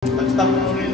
Nag-stop mo rin.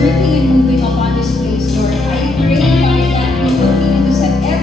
Working and moving upon this place, Lord. I pray, Father, that we will be able to set every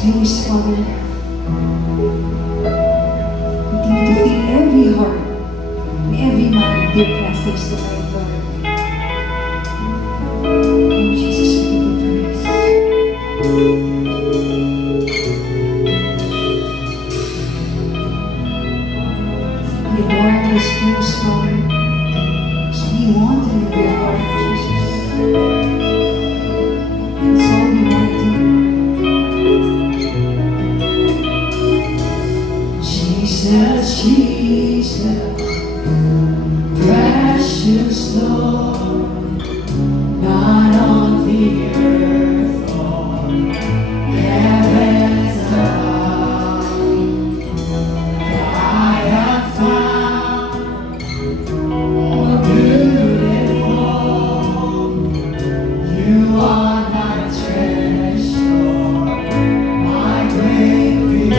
Please, Father, continue to fill every heart and every mind with your presence tonight, Lord. Oh, Jesus, we give you praise. We adore all these things, Father. So we want to live your heart, Jesus. That's all we want to do. Jesus, Jesus, precious Lord, not on the earth or heavens above, that I have found more beautiful. You are my treasure, my great reward.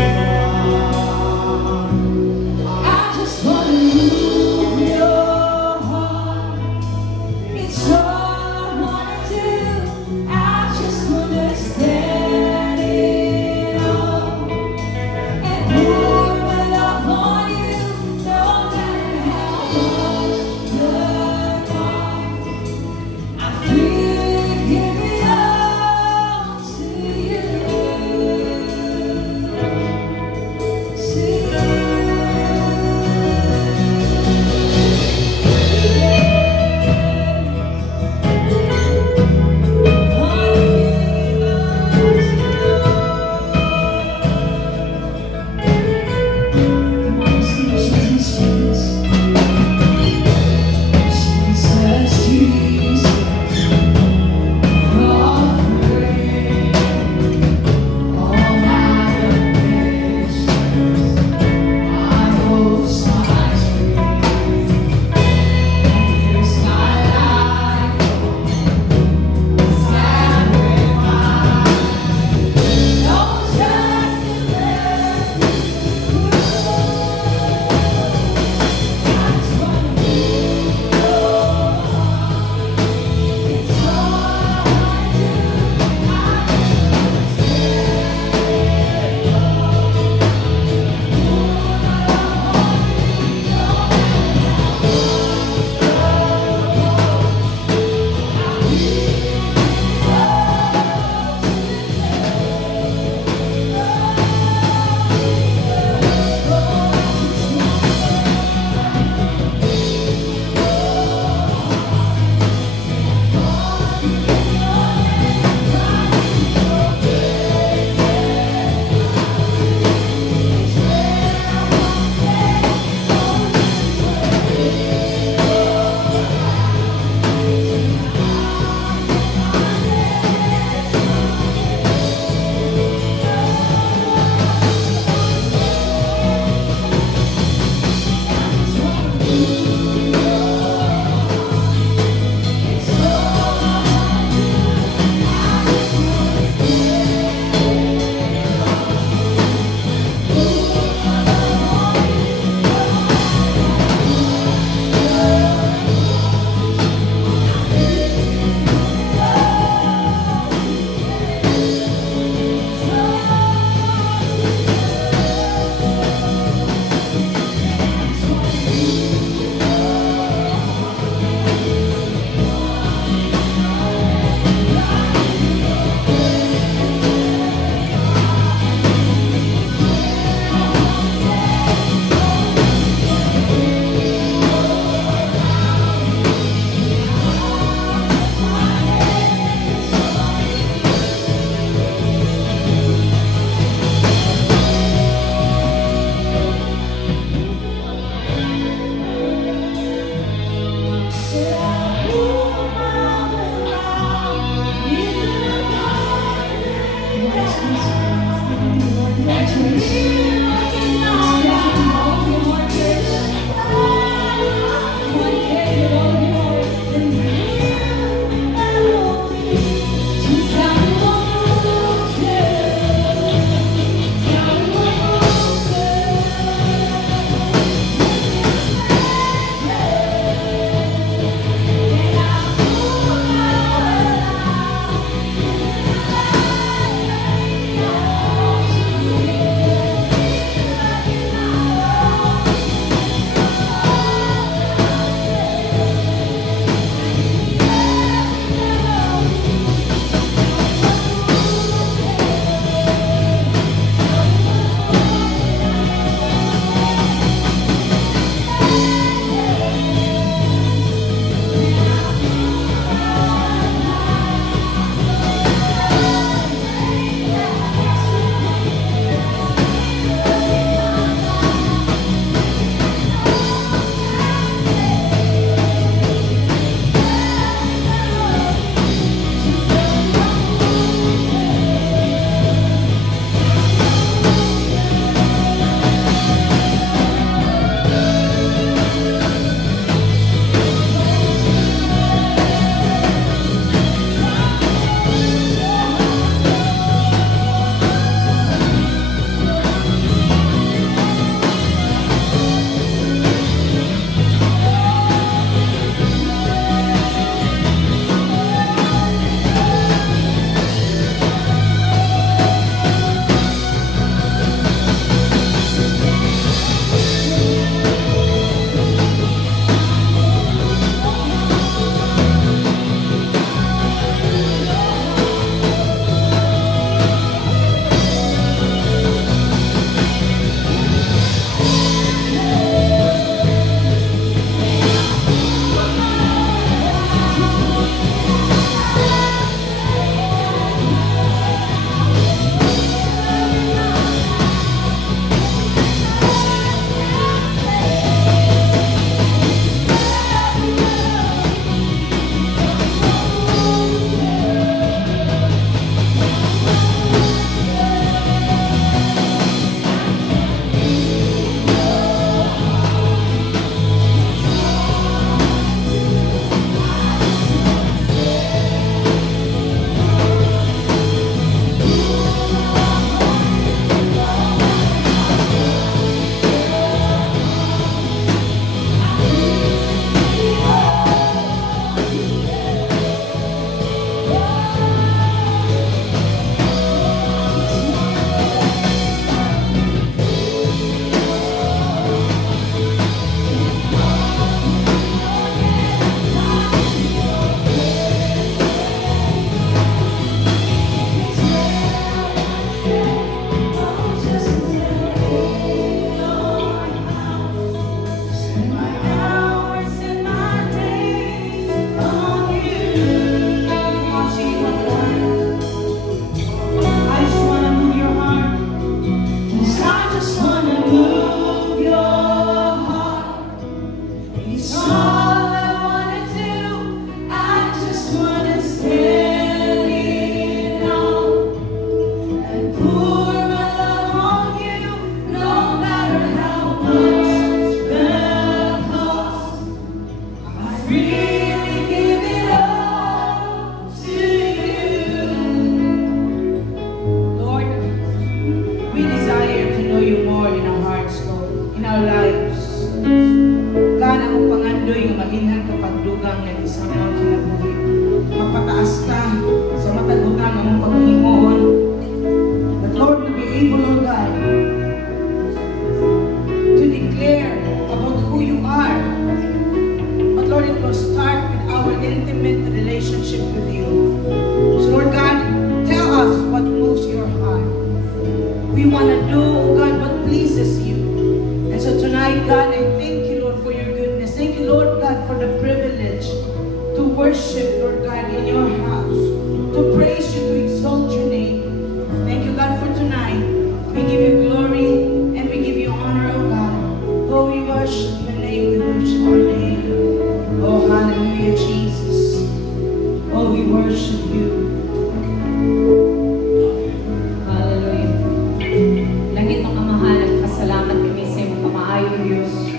Diyos.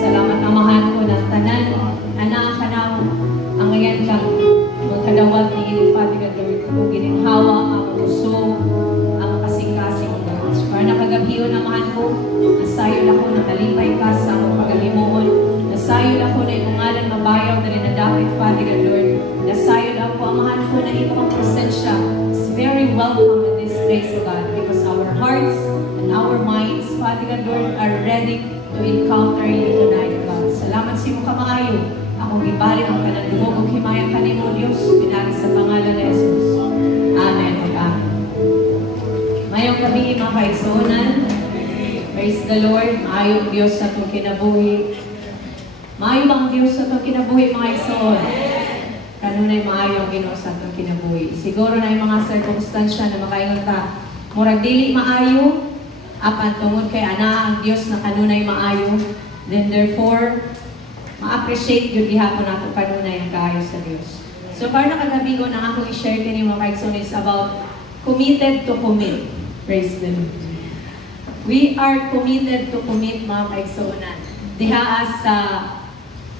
Salamat amahan ko na tanan, anak ka na ang ngayon kang magkadawat ni Ilifati ka Lord. Kung gininhawa ang puso, ang kasing-kasing mo. Para nakagabiyon amahan ko, nasayon ako na malipay ka sa akong pagalimuon. Nasayon ako na imungalan mabayaw na rinadapit, Father God Lord. Nasayon ako, amahan ko na imong presensya is very welcome in this place, O God, because our hearts and our minds, Father God Lord, are ready to encounter you tonight, God. Salamat sa iyong kamaayo. Akong ibalin ang kanandungog o himayang kanimo, Diyos, pinagi sa pangalan ni Jesus. Amen. Amen. Mayong gabi, mga kaigsunan. Praise the Lord. Maayong Diyos sa itong kinabuhi. Maayong ang Diyos sa itong kinabuhi, mga kaigsunan. Kanunay maayong Ginoo sa itong kinabuhi. Siguro na yung mga circumstansya na makaingon ta, murag dili maayo, apan tungod kay ana ang Diyos na kanunay maayo, then therefore, ma-appreciate yun gihapon nato kanunay ang kaayo sa Diyos. So, para nakagabi ko na akong i-share kini mga kaigsunan is about committed to commit. Praise the Lord. We are committed to commit, mga kaigsunan. Diha sa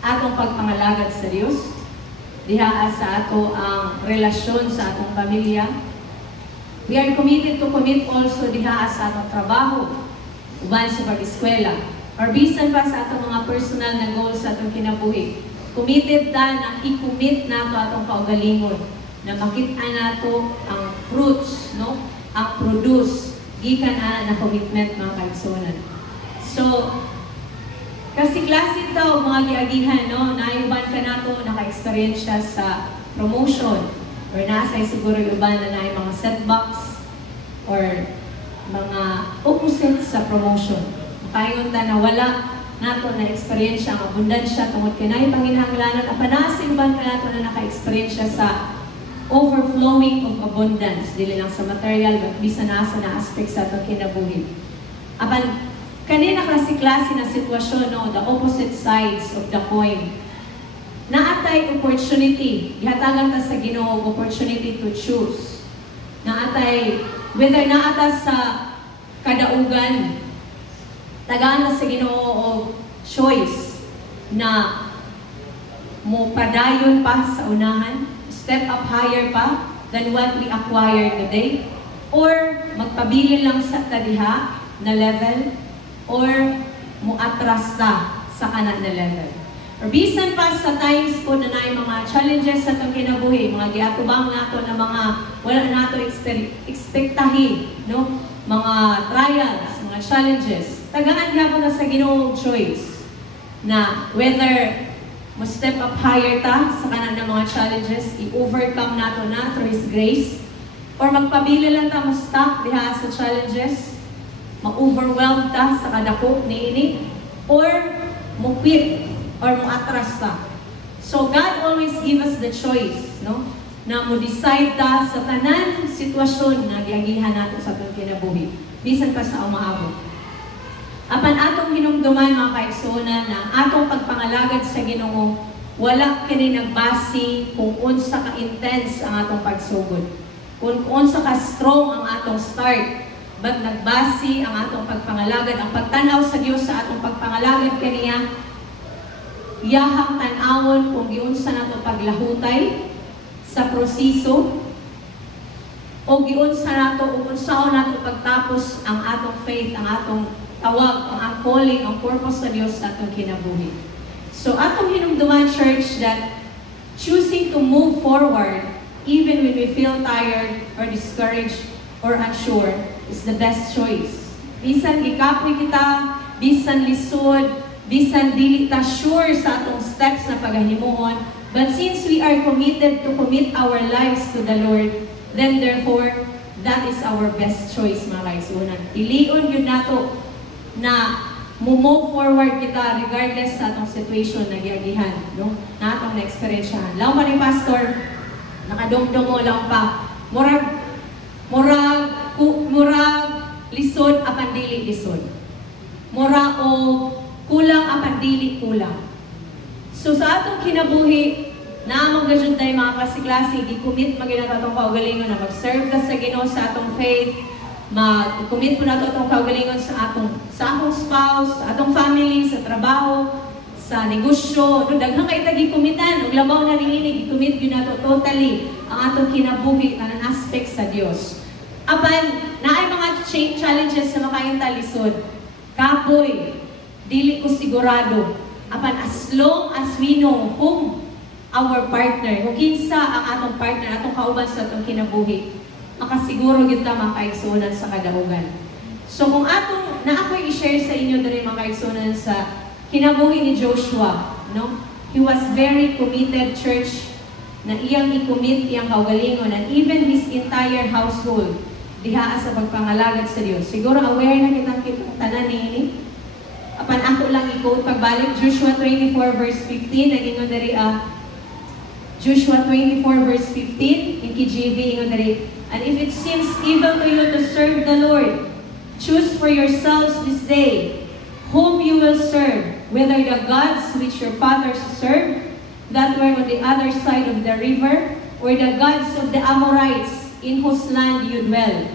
atong pagpangalagad sa Diyos, diha sa ato ang relasyon sa atong pamilya. We are committed to commit also diha sa atong trabaho, uban sa pag-eskwela, or bisan pa sa atong mga personal na goals sa atong kinabuhi. Committed ta na i-commit nato atong kaugalingon, na makita nato ang fruits, no? Ang produce, gikan na commitment, mga kaigsunan. So, kasi klase daw mga giagihan, no? Naiuban ka nato, naka-experience sa promotion, or nasa siguro yung uban na na mga setbacks, or mga opposites sa promotion. Makaingon ta na wala nato na experience ang abundansya tungod kay naay panginahanglanon, apanasing uban ka nato na naka-experience sa overflowing of abundance, dili lang sa material, but bisan na sa aspect sa atong kinabuhi. Apan, kanina klase-klase na sitwasyon, no? The opposite sides of the coin. Naatay opportunity, ihatagan ta sa Ginoo opportunity to choose. Naatay, whether naata sa kadaugan, tagaan na sa Ginoo o choice na mo padayon pa sa unahan, step up higher pa than what we acquired today, or magpabilin lang sa tadiha na level, or muatras ta sa kanan na level. Or bisan pa sa times po na naay mga challenges sa itong kinabuhi, mga giatubang nato na mga wala nato expectahi, no? Mga trials, mga challenges. Tagaan gyapon na sa Ginoo choice na whether mo step up higher ta sa kanan ng mga challenges, i-overcome nato na through His grace, or magpabili lang ta mo stuck diha sa challenges, ma-overwhelmed ta sa kadako niini, or mo quit or mo atras ta. So God always give us the choice, no? Na mo decide ta sa tanan sitwasyon na giagihan nato sa atong kinabuhi, bisan pa sa umaabot. Apan atong hinumduman, mga kaigsunan, na atong pagpangalagad sa Ginoo, wala kini nagbasi kung unsa ka-intense ang atong pagsugod, kung unsa ka-strong ang atong start, but nagbasi ang atong pagpangalagad, ang pagtanaw sa Dios sa atong pagpangalagad kaniya, yahang tan-awon kung giunsa nato paglahutay sa proseso, o giunsa nato o unsaon nato pagtapos ang atong faith, ang atong tawag, ang calling, ang purpose sa Diyos sa atong kinabuhi. So, atong hinumduman, church, that choosing to move forward, even when we feel tired or discouraged or unsure, is the best choice. Bisan gikapoy kita, bisan lisod, bisan dili ta sure sa atong steps na paghimuon, but since we are committed to commit our lives to the Lord, then therefore, that is our best choice, mga kaigsunan. Piliun yun nato na move forward kita regardless sa atong situation na giagihan, no? Na atong na-experiensyahan. Law pa ni Pastor, nakadumdum mo lang pa. Murag lisod apan dili lisod. Mura o kulang apan dili kulang. So sa atong kinabuhi, naamang gadyod tayo mga klase-klase, di-commit maging atong kaugalingon na mag-serve ka sa Ginoo sa atong faith, mag-commit po nato atong kaugalingon sa akong spouse, sa atong family, sa trabaho, sa negosyo, no, daghang kay tagi kumitan, ug labaw na rin ini i-commit gyud nato totally ang atong kinabuhi kanang aspect sa Dios. Apan naay mga challenges sa makayong talisod. Kapoy, dili ko sigurado. Apan as long as we know whom our partner, kung kinsa ang atong partner, atong kauban sa atong kinabuhi, makasiguro gyud ta makaigsunan sa kadaugan. So kung ako'y i-share sa inyo diri mga kaigsunan sa kinabuhi ni Joshua, no? He was very committed, church, na iyang i-commit iyang kaugalingon and even his entire household diha sa pagpangalagad sa Dios. Siguro aware na kitang tanan niini. Apan ako lang i-quote pagbalik Joshua 24 verse 15 nagingon diri Joshua 24 verse 15 in KJV ingon diri, and if it seems evil to you to serve the Lord, choose for yourselves this day whom you will serve, whether the gods which your fathers served, that were on the other side of the river, or the gods of the Amorites in whose land you dwell.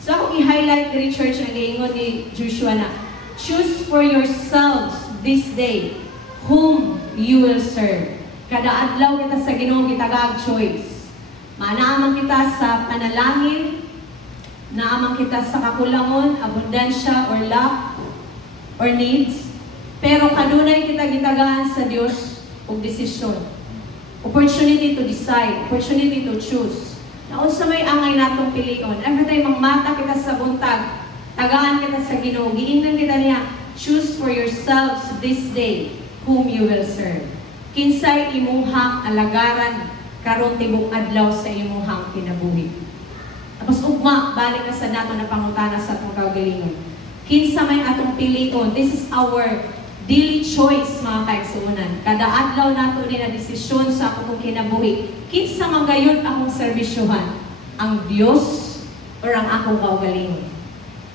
So ako i-highlight the church na gaingon ni Joshua na, choose for yourselves this day whom you will serve. Kada adlaw kita sa Ginoo gitagag choice. Maanaaman kita sa panalangin, naaman kita sa kakulangon, abundansya or lack, or needs, pero kadunay kita gitagaan sa Dios og desisyon. Opportunity to decide, opportunity to choose. Naon sa may angay natong pilion, every time mangmata kita sa buntag, tagaan kita sa Ginoo, giingnan kita niya, choose for yourselves this day whom you will serve. Kinsay imuhang alagaran karon tibok adlaw sa imuhang kinabuhi. Tapos ugma balik ka sa nato na pangutana sa atong kaugalingon. Kinsa may atong pilion. This is our daily choice, mga kaigsuonan. Kada adlaw nato ni na desisyon sa akong kinabuhi. Kinsa man gayon akong serbisyohan? Ang Dios or ang akong kaugalingon?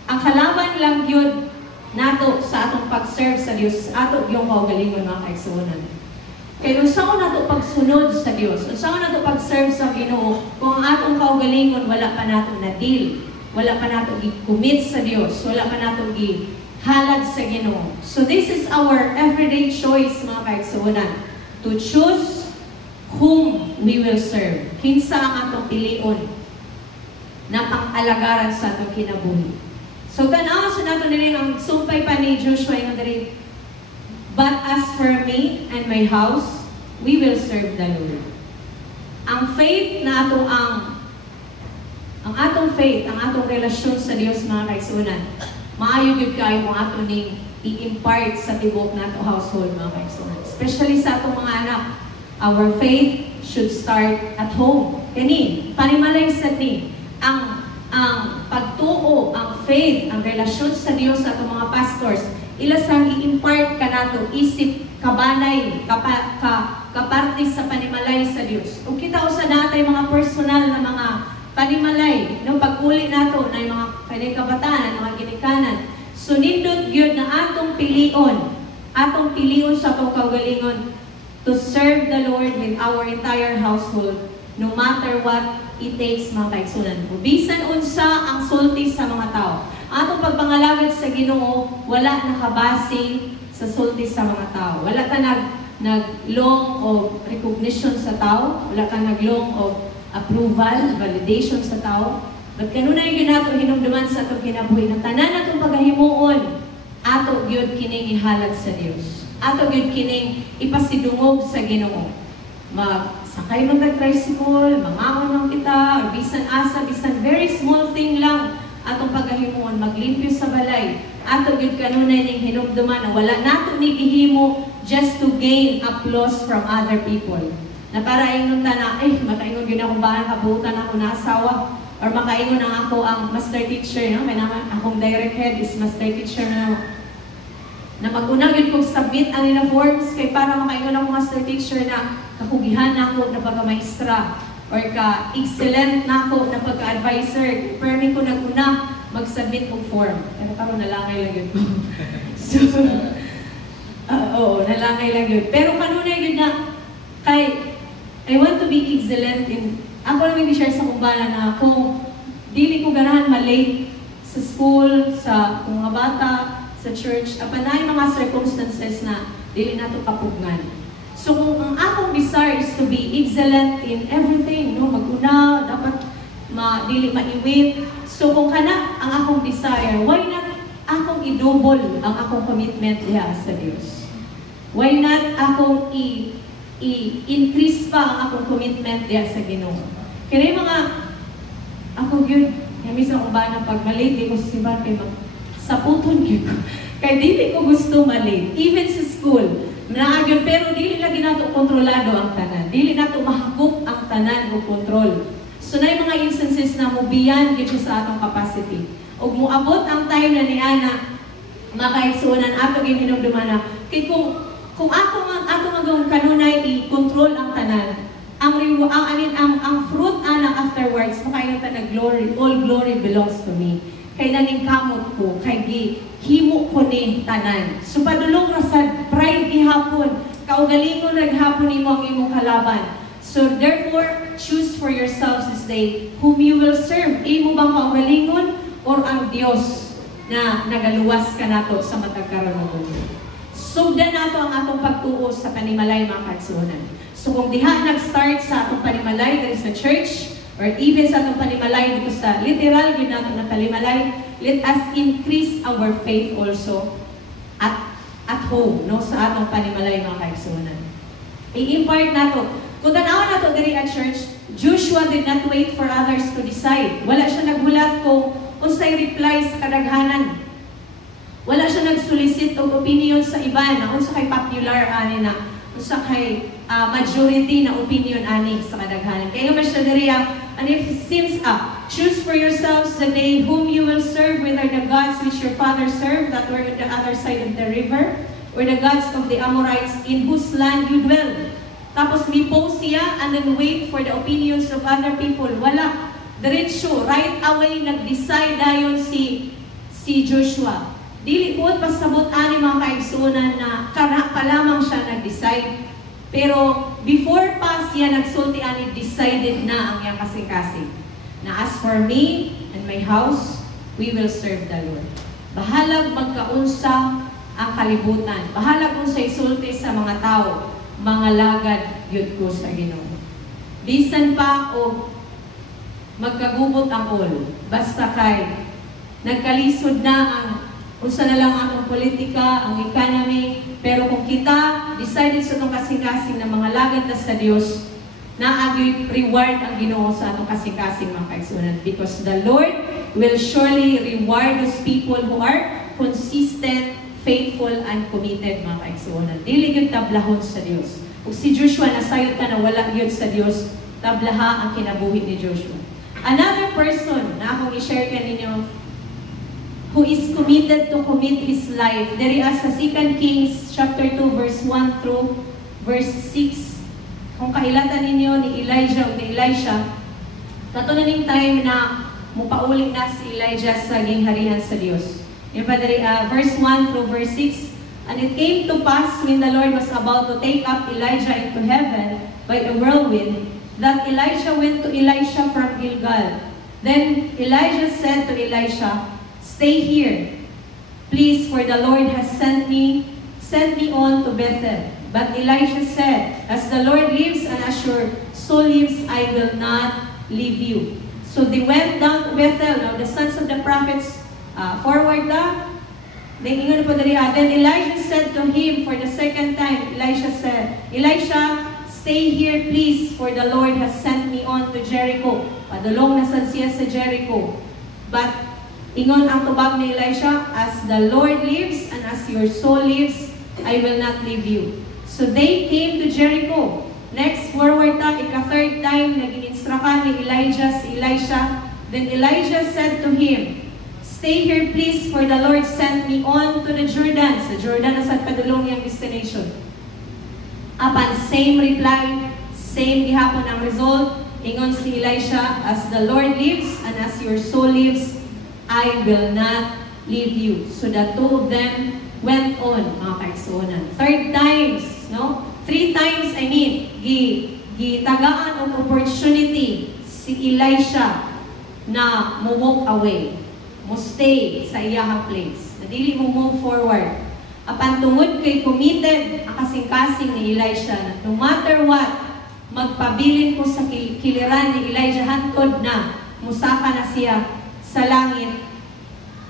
Ang kalaban lang yun nato sa atong pag-serve sa Dios, ato yung kaugalingon, mga kaigsuonan. Kaya unsaon nato pagsunod sa Dios, unsaon nato pag-serve sa Ginoo kung ang atong kaugalingon wala pa nato na deal, wala pa nato gi-commit sa Dios, wala pa nato gi-halad sa Ginoo. So this is our everyday choice, mga kaigsuonan, to choose whom we will serve. Kinsa ang atong pilion na pang-alagaran sa atong kinabuhi. So tanaw sa nato nila ang sumpay pa ni Joshua yung diri, but as for me and my house, we will serve the Lord. Ang faith na atong ang atong faith, ang atong relasyon sa Dios, mga kaigsuonan, maayo gyud kayo kung ato ning i-impart sa tibok nato household, mga kaigsuonan. Especially sa atong mga anak, our faith should start at home. Kani, panimalay sa ni ang pagtuo, ang faith, ang relasyon sa Dios sa atong mga pastors, ila sang i-impart kanato isip kabanay kaparte sa panimalay sa Dios. Kung kita usa natay mga personal na mga panimalay, no, pag-uli nato na yung mga kanay kabataan, mga ginikanan, so nindot gyud na atong pilion sa atong kaugalingon to serve the Lord with our entire household, no matter what it takes, mga kaigsuonan. Bisan unsa ang sulti sa mga tao. Atong pagpangalagad sa Ginoo, wala nakabase sa sulti sa mga tao. Wala ka nag-long of recognition sa tao, wala ka nag-long of approval, validation sa tao. But kanunay gyud nato hinumduman sa atong kinabuhi na tanan atong pagahimuon, ato gyud kining ihalad sa Dios. Ato gyud kining ipasidungog sa Ginoo. Magsakay man tag tricycle, mangaon man kita, or bisan asa, bisan very small thing lang atong pagahimuon, maglimpyo sa balay. Ato gyud kanunay ning hinumduman na wala nato ni gihimo just to gain applause from other people. Na para ingon ta na, makaingon gyud akong bahan kabutan ako na asawa, or makaingon ang ako ang master teacher, no? May naman akong direct head is master teacher na mag-una gyud kog submit ang ina forms kay para makaingon ako master teacher na kakugihan ako na pagka-maestra or ka-excellent na ako na pagka-advisor. Permi ko nag-una mag-submit og form. Pero karon nalangay lang yun ko. So, nalangay lang yun. Pero kanunay yun na, kay, I want to be excellent in, ako naman i-share sa kumbala na kung dili ko ganahan malate sa school, sa mga bata, sa church, apanay mga circumstances na dili nato kapugnan. So kung ang akong desire is to be excellent in everything, no, maguna, dapat dili maiwit. So kung kana ang akong desire, why not akong i-double ang akong commitment diha sa Dios? Why not akong i-increase pa ang akong commitment diha sa Ginoo? Kaya mga ako yun, minsan akong ba na pag malate, ko sa simbahan kay saputon ko. Kaya dili ko gusto malate. Even sa school, naagyon, pero dili lagi nato kontrolado ang tanan. Dili nato mahagop ang tanan o control. So na yung mga instances na mo beyond dito sa atong capacity. O muabot ang time na ni Ana, makaigsunan ato yung hinumduman na, kay kung ato magawang kanunay i-control ang tanan, ang fruit ana afterwards, makayunta na glory, all glory belongs to me. Kay naning kamot ko, kay himo ko ni tanan. So padulong rasad, pride gihapon, kaugalingon naghapon nimo ang imong kalaban. So therefore, choose for yourselves this day whom you will serve. Imo bang kaugalingon or ang Dios na nagaluwas ka nato sa matag karon nga mundo? Sugdan nato ang atong pagtuo sa panimalay mga kaigsuonan. So kung diha nag-start sa atong panimalay dito sa church, or even sa atong panimalay dito sa literal yun nato na panimalay, let us increase our faith also at home, no, sa atong panimalay mga kaigsuonan. I-impart nato. Kung tanawan nato diri at church, Joshua did not wait for others to decide. Wala siya naghulat kung unsay reply sa kadaghanan. Wala siya nag-solicit og opinion sa iba na unsa kay popular ani na, unsa kay majority na opinion ani sa kadaghanan. Kaya nga siya diri and if since choose for yourselves the day whom you will serve, whether the gods which your father served that were on the other side of the river, or the gods of the Amorites in whose land you dwell. Tapos mi-pause siya and then wait for the opinions of other people. Wala. Diretso, right away nag-decide dayon si Joshua. Dili po pasabot ani mga kaigsuonan na kana pa lamang siya nag-decide. Pero before pa siya nagsulti ani, decided na ang iyang kasing-kasing. Na as for me and my house, we will serve the Lord. Bahalag magkaunsa ang kalibutan. Bahalag unsa isulti sa mga tao, mga lagad yun ko sa Ginoo. Bisan pa o magkagubot ang all. Basta kay nagkalisod na ang unsa na lang atong politika, ang economy, pero kung kita decided sa itong kasing-kasing na mga lagad na sa Dios, naagyo'y reward ang Ginoo sa atong kasing-kasing mga kaigsuonan. Because the Lord will surely reward those people who are consistent, faithful, and committed mga kaigsuonan. Dili gyud tablahon sa Dios. Ug si Joshua nasayod ta na wala gyud sa Dios, tablaha ang kinabuhi ni Joshua. Another person na akong i-share kaninyo who is committed to commit his life. Diri sa 2 Kings chapter 2 verse 1 through verse 6. Kung kailatan ninyo ni Elijah o ni Elisha, kato na ning time na mupauling na si Elijah sa gingharihan sa Dios. Yung pa diri verse 1 through verse 6. And it came to pass when the Lord was about to take up Elijah into heaven by a whirlwind, that Elijah went to Elisha from Gilgal. Then Elijah said to Elisha, "Stay here, please, for the Lord has sent me on to Bethel." But Elisha said, "As the Lord lives and as your soul lives, I will not leave you." So they went down to Bethel. Now the sons of the prophets forward down. Then Elijah said to him for the second time, Elisha, "Stay here, please, for the Lord has sent me on to Jericho." Padulong na sad siya sa Jericho. But ingon ang tubag ni Elisha, "As the Lord lives and as your soul lives, I will not leave you." So they came to Jericho. Next, forward ta, ika-third time, naging-instrukan ni Elijah si Elisha. Then Elijah said to him, "Stay here, please, for the Lord sent me on to the Jordan." Sa Jordan, nasa padulong yung destination. Apan, same reply, same gihapon ang result. Ingon si Elisha, "As the Lord lives and as your soul lives, I will not leave you." So the two of them went on, mga kaigsuonan. Three times, gitagaan ang opportunity si Elisha na walk away. mo stay sa iyahang place. Na dili mo move forward. Apan tungod kay committed ang kasing-kasing ni Elisha na no matter what, magpabilin ko sa kiliran ni Elijah hantod na musaka na siya sa langit.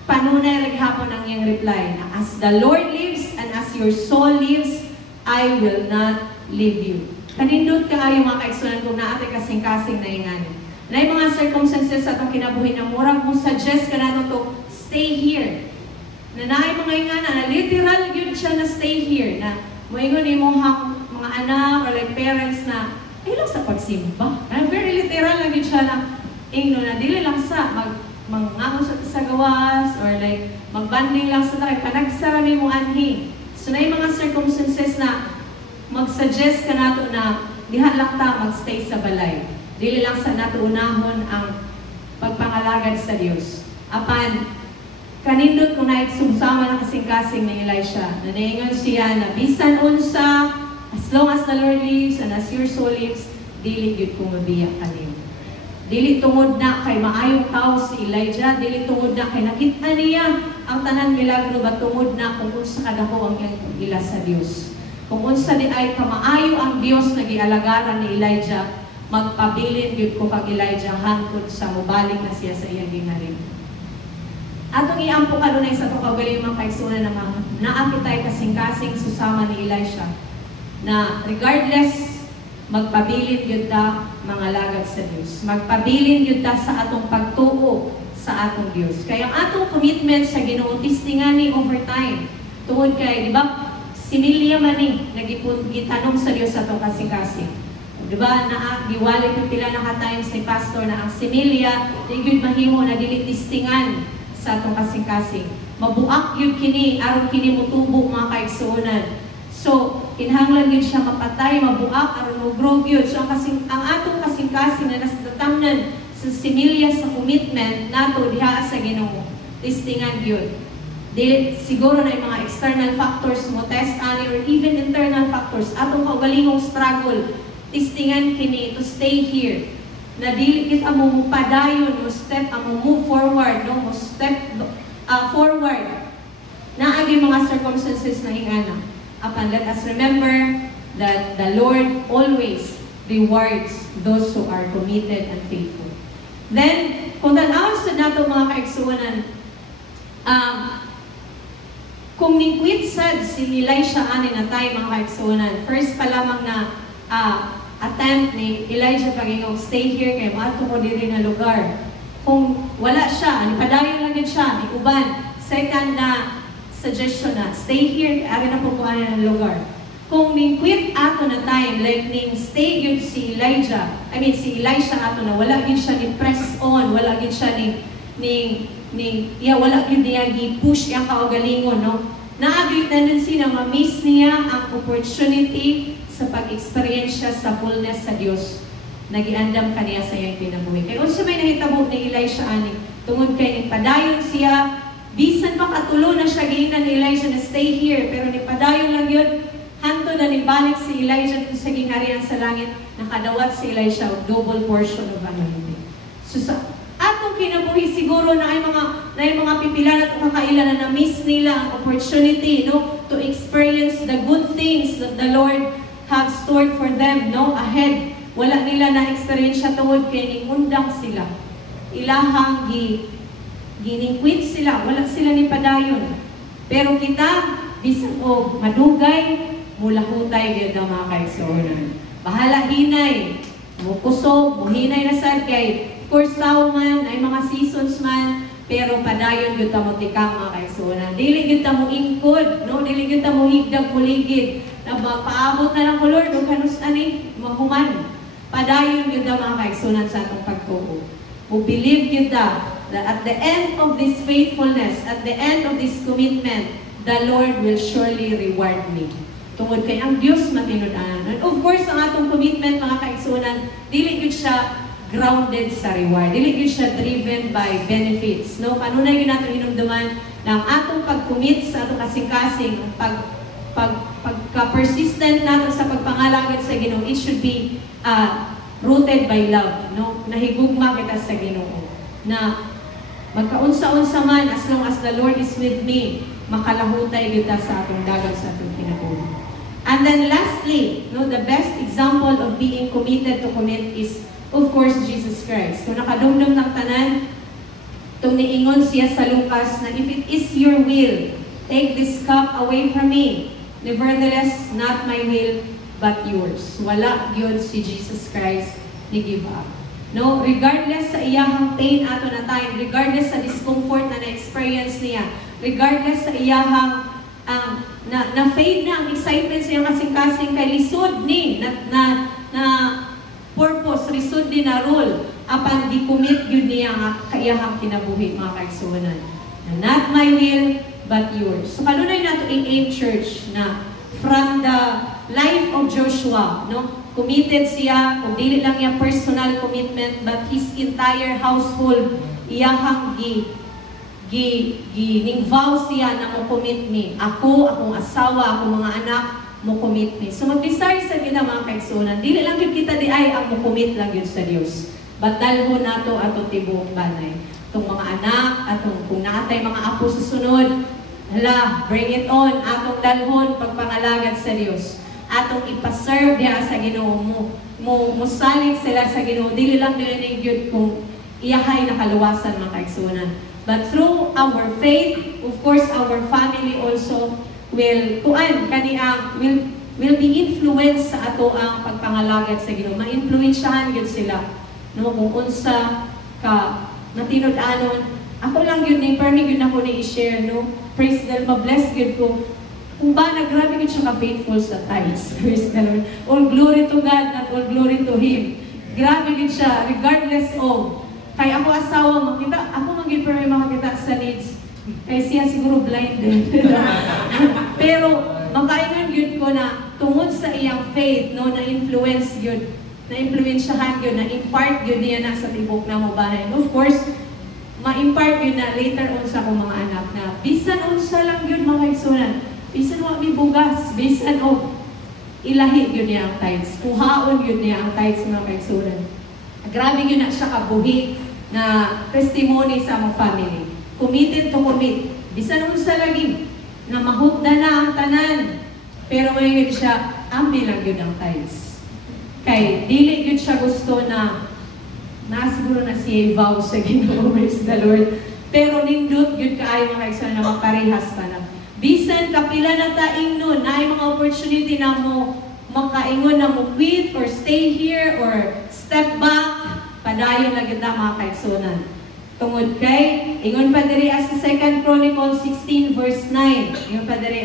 Panunay reghapon ang iyang reply na as the Lord lives and as your soul lives, I will not leave you. Kanindot kaayo mga kaigsunan kung naate kasing-kasing na ingani. Na yung mga circumstances sa itong kinabuhi na murag mo suggest ka na to stay here. Na naay mga ingana na literal yun siya na stay here. Na moingon mo mga anak or like parents na lang sa pagsimba. Na very literal lang yun siya na ingno na dili lang sa mangango sa gawas or like magbanding lang sa taray. Panagsarami mo anhi. So na yung mga circumstances na mag-suggest ka nato na diha lang ta magstay sa balay. Dili lang sa natuunahon ang pagpangalagad sa Dios. Apan kanindot kung naigsugsama na kasing-kasing ni Elisha, na naingon siya na bisan unsa, as long as the Lord lives and as your soul lives, dili gyud ko mabiyak kanin. Dili tungod na kay maayong tao si Elijah, dili tungod na kay nakita niya ang tanan milagro, ba tungod na kung unsa kadako ang iyang ila sa Dios. Kung unsa di ay kamaayo ang Dios na gialagaran ni Elijah, magpabilin gyud ko kag Elijah hangtod sa mobalik na siya sa iyang gingarin. Atong iampo kanunay sa pagkagaling mga kaigsunan na naakitay kasing-kasing susama ni Elisha na regardless magpabilin gyud ta mga lagad sa Dios. Magpabilin gyud ta sa atong pagtuo sa atong Dios. Kaya ang atong commitment sa Ginoo tistingan ni over time. Tungod kay di ba similya man ni gitanong sa Dios atong kasing-kasing. Diba, giwali pila na ka-times ni Pastor na ang similya, di gyud mahimo na dili tistingan sa atong kasing-kasing. Mabuak yun kini, aron kini mutubo mga kaigsuonan. So, kinahanglan yun siya mapatay, mabuak, aron mo-grow yun. So, ang atong kasing-kasing na nasatamnan sa similya sa commitment nato diha sa Ginoo, tistingan yun. Dili, siguro na yung mga external factors mo test ani or even internal factors, atong kaugalingong struggle, tistingan kini to stay here. Na dili kita mo padayon, mo step, mo move forward, no? Mo step forward. Naagi mga circumstances na ingana. Apan, let us remember that the Lord always rewards those who are committed and faithful. Then, kung tanaw sa nato mga kaigsuonan, kung nikwit sad si Elisha ani na tayo mga kaigsuonan, first pa lamang na attempt ni Elijah pagingong stay here kay maato ko diri na lugar. Kung wala siya, padayon lang yun siya, ni uban. Second na suggestion na, stay here, ari na po kuha ng lugar. Kung ning-quit ato na time, like ning stay yun si Elisha ato na, wala yun siya ni press on, wala yun siya wala yun niya gi-push yung kaugalingon, no? Naagay tendency na ma-miss niya ang opportunity sa pag-experience siya sa fullness sa Dios. Nagiandam kaniya sa iyang kinabuhi. Kaya unsa may nahitabo ni Elisha ani, tungod kay nipadayon siya, bisan pa katulo na siya giingnan ni Elisha na stay here, pero nipadayon lang yun, hanto na nibalik si Elijah kung sa gingharian sa langit, nakadawat si Elisha og double portion of anointing. So sa atong kinabuhi siguro na ay mga pipila na kakailan na na-miss nila ang opportunity, no, to experience the good things that the Lord have stored for them, no, ahead. Wala nila na-experience siya tungod kay ningundang sila. Ilahang giningkwit sila, wala sila ni padayon. Pero kita, bisan o madugay, mulahutay gyud ang mga kaigsuonan. Bahala hinay, mukusog, muhinay na sad kay of course tao man, ay mga seasons man, pero padayon gyud ta mo tikang mga kaigsuonan. Dili gyud ta mo ingkod, no, dili gyud ta mo higdag muligid. Na paabot na lang ko Lord, o kanus ani, mahuman. Padayon yun daw mga kaigsunan sa atong pagtuo. Who believe yun daw that at the end of this faithfulness, at the end of this commitment, the Lord will surely reward me. Tungod kay ang Diyos matinud-anan. And of course, ang atong commitment mga kaigsunan, dili yun siya grounded sa reward. Dili yun siya driven by benefits. No? Kanunay yun natin hinumduman na ang atong pag-commit sa atong kasing-kasing, pagka-persistent natin sa pagpangalagad sa Ginoo, it should be rooted by love, no? Nahigugma kita sa Ginoo. Na Magkaunsa-unsa man, as long as the Lord is with me, makalahutay kita sa atong dagat sa atong kinabuhi. And then lastly, no, the best example of being committed to commit is, of course, Jesus Christ. Kung nakadumdum ng tanan, itong niingon siya sa Lucas na, if it is your will, take this cup away from me. Nevertheless, not my will, but yours. Wala yun si Jesus Christ ni give up. No, regardless sa iyahang pain ato na time, regardless sa discomfort na na-experience niya, regardless sa iyahang na-fade na ang excitement sa iyang kasing-kasing kay lisod ni na purpose, lisod ni na role, apan gi-commit yun niya nga kaiyahang kinabuhi, mga kaigsunan. Not my will, but yours. So kanunay nato i-aim church na from the life of Joshua, no? Committed siya, kung dili lang niya personal commitment, but his entire household, iyahang ningvow siya na mo commit me. Ako, akong asawa, akong mga anak, mo commit me. So mag-decide sa kita mga kaigsunan, dili lang yun kita di ay ang mo commit lang yun sa Dios. But dalhon nato ato tibuok banay. Itong mga anak, atong kung naatay mga apo sa sunod, hala, bring it on, atong dalhon pagpangalagad sa Dios. Atong ipaserve diya sa Ginoo mo salig sila sa Ginoo, dili lang nila gyud kung iyahay nakaluwasan mga kaigsunan. But through our faith, of course, our family also will be influenced sa ato ang pagpangalagad sa Ginoo. Ma-influensyahan gyud sila, no, kung unsa ka natinud-anon. Ako lang yun ni permi gyud ako ni i-share, no. Praise the Lord, ma-bless gyud ko. Kung ba, grabe yun siya ka-faithful sa tithes. Praise the Lord. All glory to God, not all glory to Him. Grabe yun siya, regardless of. Kaya ako asawa, ako mag-give pero may makakita sa needs. Kaya siya siguro blind din. Pero, makaingon yun ko na tungod sa iyang faith, no, na-influence yun, na-influensyahan yun, na-impart yun niya na sa tibok na mo bahay. Of course, ma-impart yun na later on sa akong mga anak na bisan unsa lang yun mga kaigsunan. Bisan wa mi bugas, bisan ilahi yun niya ang tithes. Kuhaon yun niya ang tithes mga kaigsunan. Grabe yun na siya kabuhi na testimony sa mga family. Committed to commit. Bisan unsa lagi na mahugda na ang tanan. Pero ngayon siya, ambi lang yun ang tithes. Kay dili yun siya gusto na siguro na siya vow sa Ginoo, praise the Lord. Pero nindot yun kaayo mga kaigsunan na maparehas pa na. Bisan kapila na taing nun, na ay mga opportunity na mo makaingon na mo quit or stay here or step back, padayon lang kita mga kaigsunan. Tungod kay, ingon pa diri sa 2 Chronicles 16 verse 9. Ingon pa diri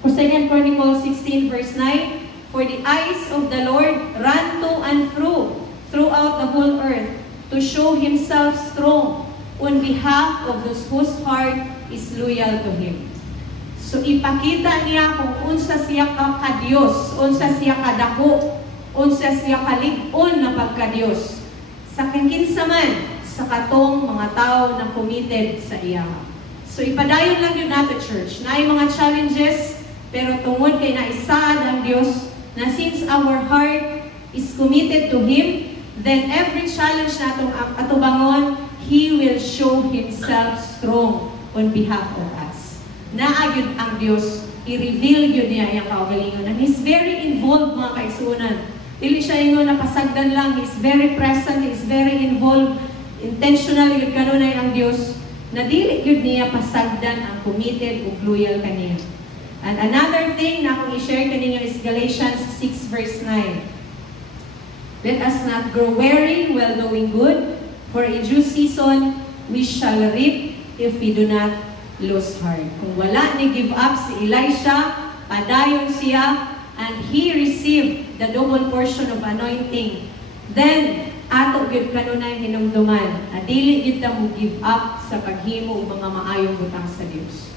for 2 Chronicles 16 verse 9, for the eyes of the Lord run to and fro throughout the whole earth to show Himself strong on behalf of those whose heart is loyal to Him. So ipakita niya kung unsa siya ka-Dios, unsa siya kadako, unsa siya kalig-on na pagka-Dios. Sa kinsa man, sa katong mga tao na committed sa iya. So ipadayon lang yun nato church. Na ay mga challenges, pero tungod kay naisaad ang Dios, na since our heart is committed to Him, then every challenge natong atubangon, He will show Himself strong on behalf of us. Naagyon ang Diyos, i-reveal yun niya yung kaugalingon. And He's very involved mga kaigsunan. Dili siya yung napasagdan lang. He's very present, He's very involved. Intentional yun kanunay ang Diyos. Na dili yun niya pasagdan ang committed o loyal kaniya. And another thing na akong i-share kaninyo is Galatians 6 verse 9. Let us not grow weary while doing good, for in due season we shall reap if we do not lose heart. Kung wala ni give up si Elisha, padayon siya, and he received the double portion of anointing. Then, ato gyud kanunay hinumduman, dili gyud ta mo give up sa paghimo og mga maayong butang sa Dios.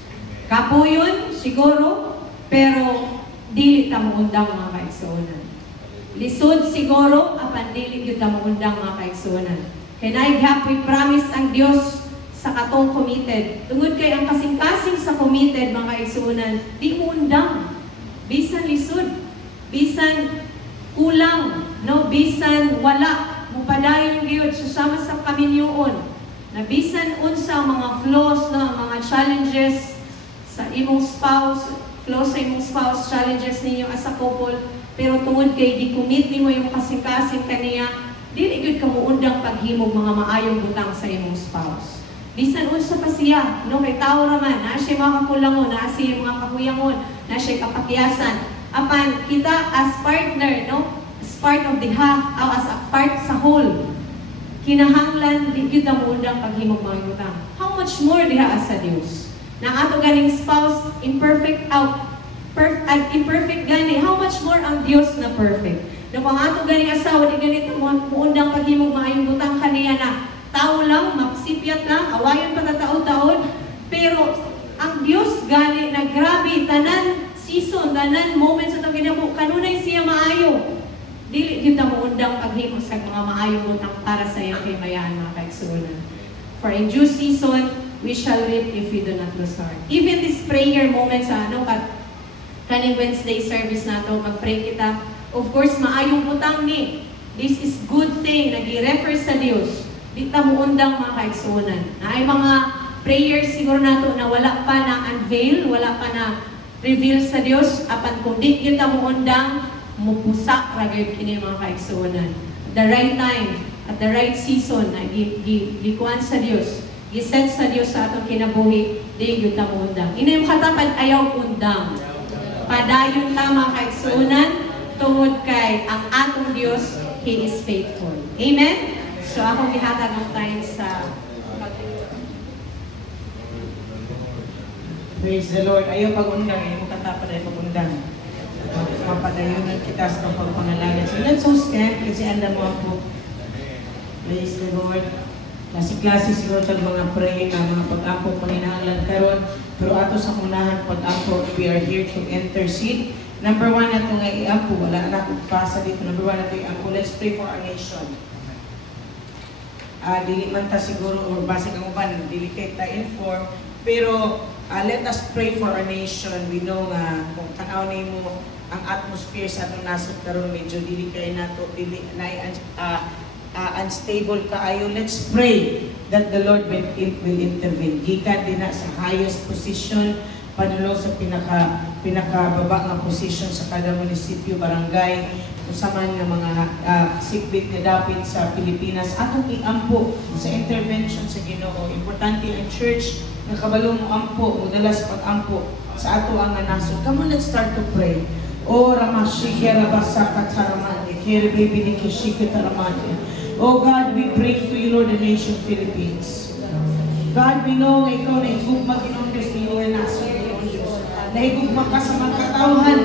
Kapuyon siguro, pero dili ta mo undang mga kaigsuonan. Lisod siguro, apan dili gyud ta mo undang mga kaigsuonan. Kay naighapoy promise ang Dios sa katong committed. Tungod kay ang kasing-kasing sa committed, mga kaigsuonan, di mo undang. Bisan lisod, bisan kulang, no? Bisan wala, mupadayon gyud susama sa kaminyoon. na bisan unsa mga flaws na mga challenges sa imong spouse, flaws sa imong spouse, challenges ninyo as a couple, pero tungod kay di commit nimo yung kasing-kasing kaniya, dili gyud ka muundang paghimog mga maayong butang sa imong spouse. Bisan unsa pa siya, no, kay tao raman, na siya mga kakulangon, na siya mga kakuyangon, na siya kapakyasan. Apan kita as partner, no, as part of the half, as a part sa whole, kinahanglan di gyud ta muundang paghimog mga butang. How much more diha as sa Dios? Na ato ganing spouse imperfect imperfect gani, how much more ang Dios na perfect? Na kung ato ganing asawa di ganito muundang paghimog maayong butang kaniya na tao lang, magsipyat lang, awayon pa taon-taon, pero ang Dios gani na grabe tanan season, tanan moments sa ginamo kanunay siya maayo. Dili gyud ta muundang paghimog sa mga maayong butang para sa iyang himayaan mga kaigsuonan. For in due season we shall reap if we do not lose heart. Even this prayer moment sa kaning Wednesday service nato, mag-pray kita. Of course, maayong butang ni. This is good thing, nag-refer sa Dios. Di ta muundang mga kaigsuonan. Ay mga prayers siguro nato na wala pa na unveil, wala pa na reveal sa Dios, apan kung di kita muundang, mupusa ragay kini mga kaigsuonan. The right time, at the right season, na gikuan sa Dios, giset sa Dios sa atong kinabuhi, di gyud ta muundang. Ina yung katapan ayaw undang. Padayon ta mga kaigsuonan tungod kay ang atong Dios, He is faithful. Amen? So ako gihatag ng time sa Praise the Lord. Ayaw pag-undang, ayaw katapan ayaw pag-undang. Mapadayunan kita sa pagpangalagan. So let's all stand kasi anda mo ako. Praise the Lord. Klase-klase siguro tag mga pray na mga pag-ampo panginahanglan karon, pero ato sa unahan pag-ampo, we are here to intercede. Number 1 nato nga i-ampo, wala na akong pasa dito. Number 1 nato i-ampo, let's pray for our nation. Dili man ta siguro, or basic ang uban, dili kay ta inform, pero let us pray for our nation. We know nga, kung tanaw nimo ang atmosphere sa atong nasod karon medyo dili kay nato, dili na unstable kaayo. Let's pray that the Lord will intervene. Gikan din na sa highest position, padulong sa pinakababa nga position sa kada munisipyo, barangay, usaman nga mga sikbit ni dapit sa Pilipinas. Atong iampo sa intervention sa Ginoo. Importante ang church nga kabalo mo ampo, modalas pag-ampo sa ato ang nasod. Come on, let's start to pray. O Ramashikera Basaka Taramani, Kere Baby Nikishika Taramani. Oh God, we bring to you, Lord, the nation Philippines. God, we know nga ikaw na higugma Ginoong Diyos ni Lord nasod Ginoong Diyos. Nahigugma ka sa mga katawhan,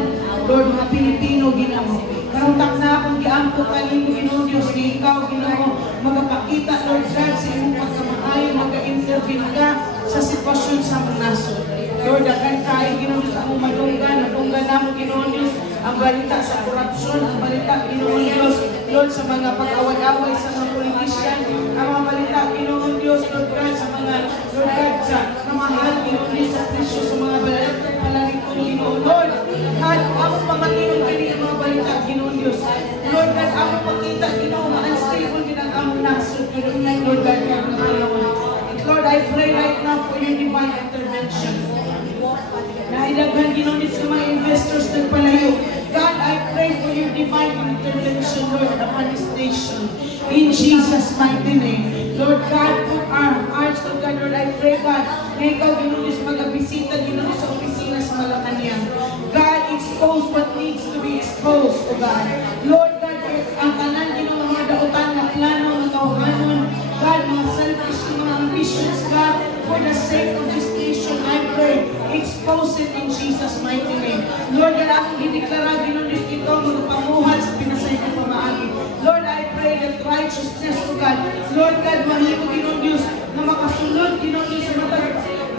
Lord, mga Pilipino, Ginoo. Karutak na akong giampo kanimo Ginoong Diyos, ni ikaw, Ginoo, magapakita, Lord God, sa iyong pagkamaayo, mag-intervene ka sa sitwasyon sa mga nasod. Lord, akan tayo, Ginoong Diyos, ang madunggan na mo, Ginoong Diyos, ang balita sa korupsyon, ang balita, Ginoong Diyos, Lord, sa mga pag-away-away sa mga politisyan, ang mga balita, Ginoong Diyos, Lord God, sa mga, Lord God, sa kamahal, Ginoong Diyos, sa presyo, sa mga balita, palangitong, Ginoong Lord, God, ako pamatinong kini ang mga balita, Ginoong Diyos, Lord God, ako pakita, Ginoong, unstable din ang among nasod, Lord God, Lord, I pray right now for your divine intervention. Nailaghan Ginoong Diyos sa mga investors ng palayo. God, I pray for your divine intervention, Lord, upon this nation. In Jesus' mighty name. Lord God, put our hearts, Lord God, Lord, I pray, God, na ikaw, Ginoong Diyos, mag-abisita, Ginoong Diyos, sa opisina sa Malacanang. God, expose what needs to be exposed, O God. Lord God, ang kanan, Ginoong mga dautan, na plano, mga kauhanon, God, mga selfish, mga ambitions, God, for the sake of this nation, I pray, expose it in Jesus' mighty name. Lord, God, akong gideklara, Ginoong Diyos, ito, magpamuhat sa pinasay ng pamaagi. Lord, I pray that righteousness, O God, Lord God, mahimo, Ginoong Diyos, na makasunod, Ginoong Diyos,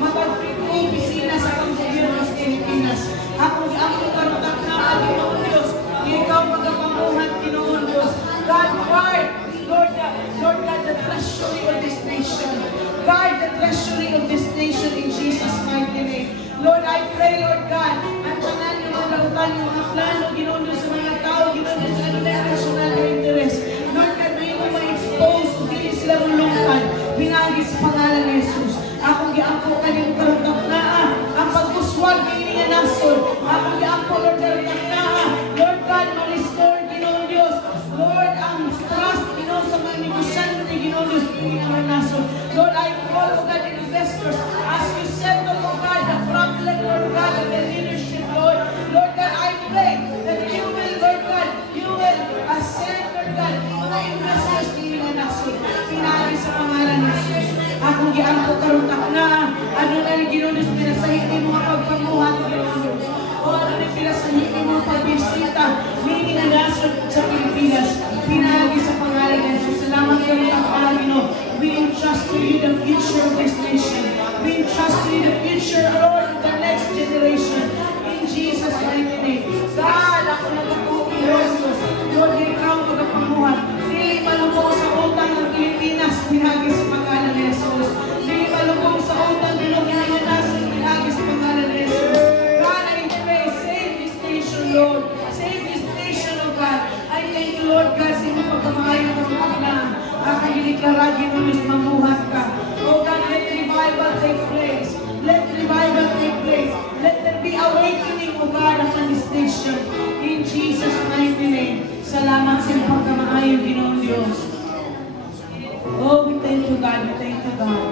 matag-opisina sa gobyerno sa Pilipinas. Akong karutak na, Ginoong Diyos, ikaw magapamuhat, Ginoong Diyos. God, guard, Lord God, the treasury of this nation. Guard the treasury of this nation in Jesus' mighty name. Lord, I pray, Lord God, ang tanan ng mga lautan, yung mga plano, Ginoong Diyos sa mga tao, Ginoong Diyos, ano na yung national interest. Lord God, may mo ma-expose, hindi sila mulungkan, pinagis pa you the future of this nation. We entrust to you the future, Lord, of the next generation. In Jesus' mighty name. God, ako nagatuhong Diyos. Lord, ikaw magapamuhan. Dili malubong sa utang ng Pilipinas, pinagis sa pangalan ni Jesus. Dili malubong sa utang ng Pilipinas, pinagis sa pangalan ni Jesus. God, I pray, save this nation, Lord. Save this nation, oh God. I thank you, Lord God, sa iyong pagkamaayon ng mga aking diniklaragi mo, Diyos, mamuhat ka. Oh God, let revival take place. Let revival take place. Let there be awakening, oh God, upon this nation. In Jesus' mighty name. Salamat sa iyong pagkamaayon, Ginoong Diyos. Oh, we thank you, God. We thank you, God.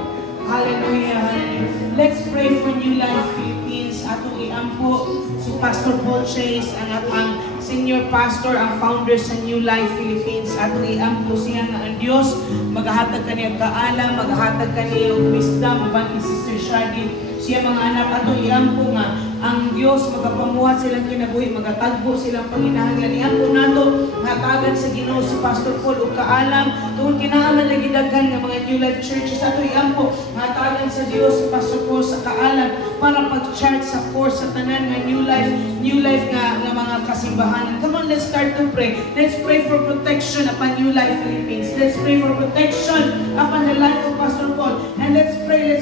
Hallelujah, hallelujah. Let's pray for New Life Philippines. Atong iampo si Pastor Paul Chase, ang senior pastor, ang founder sa New Life Philippines. Atong iampo siya nga ang Diyos. Maghahatag kaniya kaalam, maghahatag kaniya og wisdom, uban ni Sister Shadi. Siya mga anak, atong iampo nga ang Diyos magapamuhat silang kinabuhi, magatagbo silang panginahanglan. Iampo nato hatagan sa Ginoo si Pastor Paul ug kaalam tungod kinahanglan lagi daghan nga mga New Life churches. Ato iampo hatagan sa Dios si Pastor Paul sa kaalam para pag-chart sa course sa tanan nga New Life nga mga kasimbahan. Come on, let's start to pray. Let's pray for protection upon New Life Philippines. Let's pray for protection upon the life of Pastor Paul. And let's pray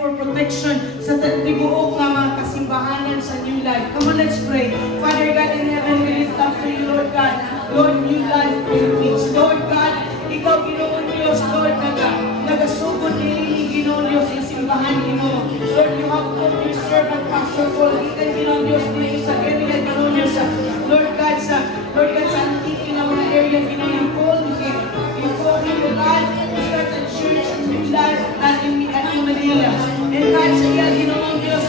for protection sa tibuok nga mga kasimbahanan sa New Life. Come on, let's pray. Father God in heaven, we lift up to you, Lord God. Lord, New Life Philippines. Lord God, ikaw, Ginoong Diyos, Lord, nagasugod ni Ginoong Diyos sa simbahan, Ginoo. Lord, you have put your servant, Pastor Paul, ikan, Ginoong Diyos, dito sa area, Ginoong Diyos, Lord God, sa antiki na mga area, Ginoo, you called him, God, to start a church in New Life at in Manila. And God, sa iya, Ginoong Diyos,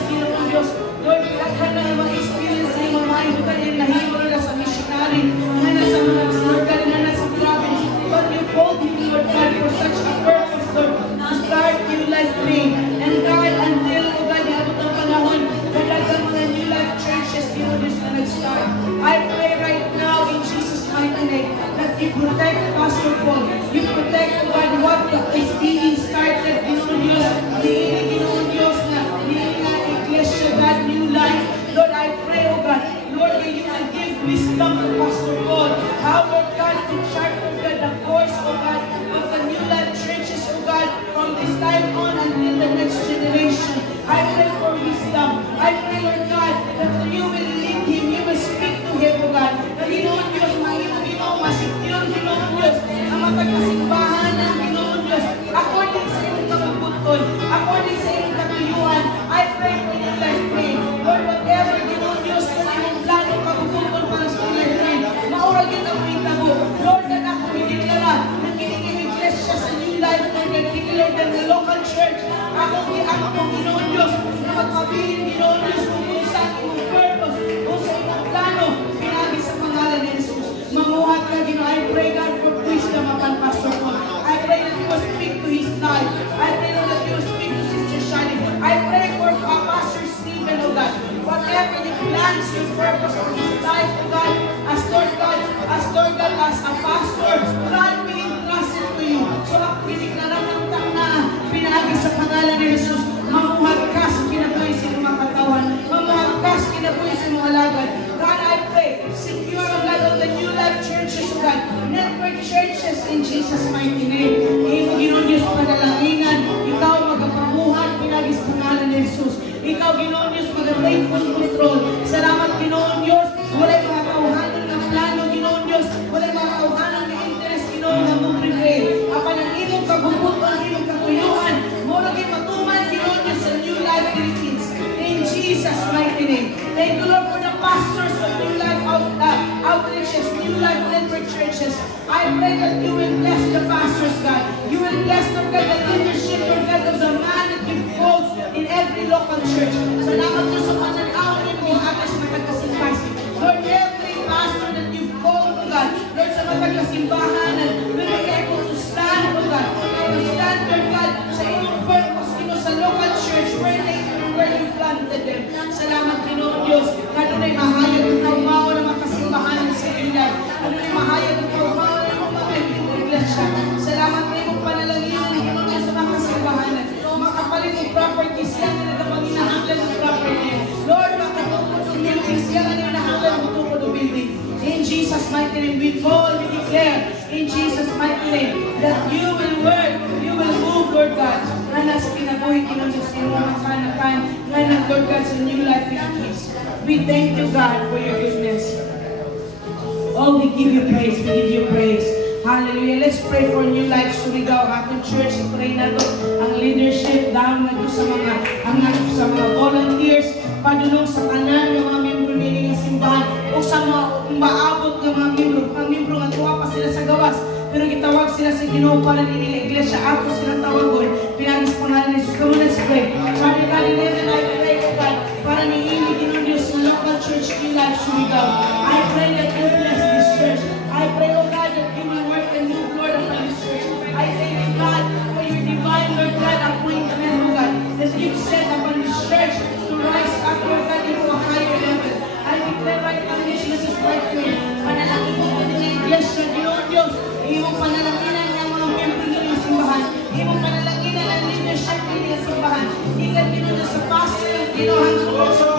Lord, lahat na mga experience na yung mga ibutan yung nahimo na sa missionary, na nasa mga Lord God, na nasa province. But you called him, Lord God, for such a purpose, Lord, to start New Life Name. And God, until, oh God, iabot ang panahon, kadagang mga New Life churches, Ginoong Diyos na nag-start. I pray right now in Jesus' mighty name that you protect Pastor Paul. You protect, oh God, what is being started, Ginoong Diyos, Ginoong Diyos na, Iglesia, God, New Life. Lord, I pray, oh God, Lord, that you will give wisdom to Pastor Paul. How, Lord God, to chart, oh God, the course, oh God, of the New Life churches, oh God, from this time on until the next generation. I pray for wisdom. I pray, Lord God, that you will lead him, you will speak to him, oh God. Na Ginoong Diyos, Ginoo, masecure, Ginoong Diyos, ang mapagkasimbahan ng Ginoong Diyos, according sa iyong kabubuton, according sa iyong katuyuan. I pray for your life, pray. Lord, whatever, Ginoong Diyos, kung iyong plano, kabubuton para sa life, pray. Maurag yun ang mahitabo. Lord, na ako miniglara, na kinikilig siya sa New Life, na nagkikilig ng local church. Ako, Ginoong Diyos, na magpabilin, Ginoong Diyos, kung saan iyong purpose, kung sa iyong plano, pinagi sa pangalan ni Jesus. Mamuhat ka, Ginoong. I pray, God, for wisdom upon Pastor Paul. I pray that you will speak to his life. I pray, Lord, that you will speak to Sister Shani. I pray for Pastor Stephen, oh God. Whatever the plans, your purpose for his life, oh God, as Lord God, as a pastor, God, we entrust it to you. So, piniklarang ng na pinagi sa pangalan ni Jesus, mamuhat ka sa kinabuhi sa mga katawan, mamuhat ka sa kinabuhi sa mga lagad. God, I pray, secure, oh God, of the New Life churches, oh God, network churches in Jesus' mighty name. Imo, Ginoong Diyos, padalanginan, ikaw magapamuhan, pinagi sa pangalan ni Jesus. Ikaw, Ginoong Diyos, mag-take full control. Salamat, Ginoong Diyos, wala'y mga kauhanan ng plano, Ginoong Diyos, wala'y mga kauhanan ng interest, Ginoong na mo-prevail. Apan ang imong kagubutan, imong katuyuan, mura kayo matuman, Ginoong Diyos, sa New Life Philippines. In Jesus' mighty name. Thank you, Lord, for the pastors of New Life outreaches, New Life network churches. I pray that you will bless the pastors, God. You will bless, Lord God, the leadership, Lord God, of the man that you've called in every local church. Salamat po sa pananaw ninyo, atas matagkasimpasi. Lord, every pastor that you've called, God, Lord, sa matagkasimbahan, will be able to stand, God, to stand, Lord God, sa inyong purpose, sa local church, where you planted them. Salamat, Ginoong Diyos. Kanunay mahayag ang kaumawa ng mga kasimbahan sa ilan. Kanunay mahayag ang kaumawa ng mga iglesia. Salamat, Ginoong panalangin, Ginoong Diyos, sa mga mighty name. We call, we declare in Jesus' mighty name that you will work, you will move, Lord God. Ngayon sa kinabuhi, kinunod sa inyong kanakan. Ngayon, Lord God, sa new life in peace. We thank you, God, for your goodness. Oh, we give you praise, we give you praise. Hallelujah. Let's pray for new life. Surigao, atong church, pray na to ang leadership down na to sa mga volunteers, padulong sa kanan ng mga membro nila ng simbahan o sa mga maabot ng mga membro. Ang membro nga tuwa pa sila sa gawas, pero gitawag sila sa Ginoo para nila iglesia. Ako silang tawagon. Pinagis pangalan ni Jesus. Come on, let's pray. Sabi ka ni Lena, I pray, O God, para niili Ginoo Diyos na local church new life Surigao. I pray that you bless this church. I pray, O God, that you will work and move, Lord, upon this church. I thank you, God, for your divine, Lord God, appointment, O God, that you've set upon this church to rise up, Lord God, into a higher level. I declare right now, Jesus Christ, panalangin mo po ng iglesia, Diyos, iyong panalaginan ng mga membro ng simbahan, iyong panalaginan ng leadership ng simbahan, ikan Ginoo sa pastor, Ginoo sa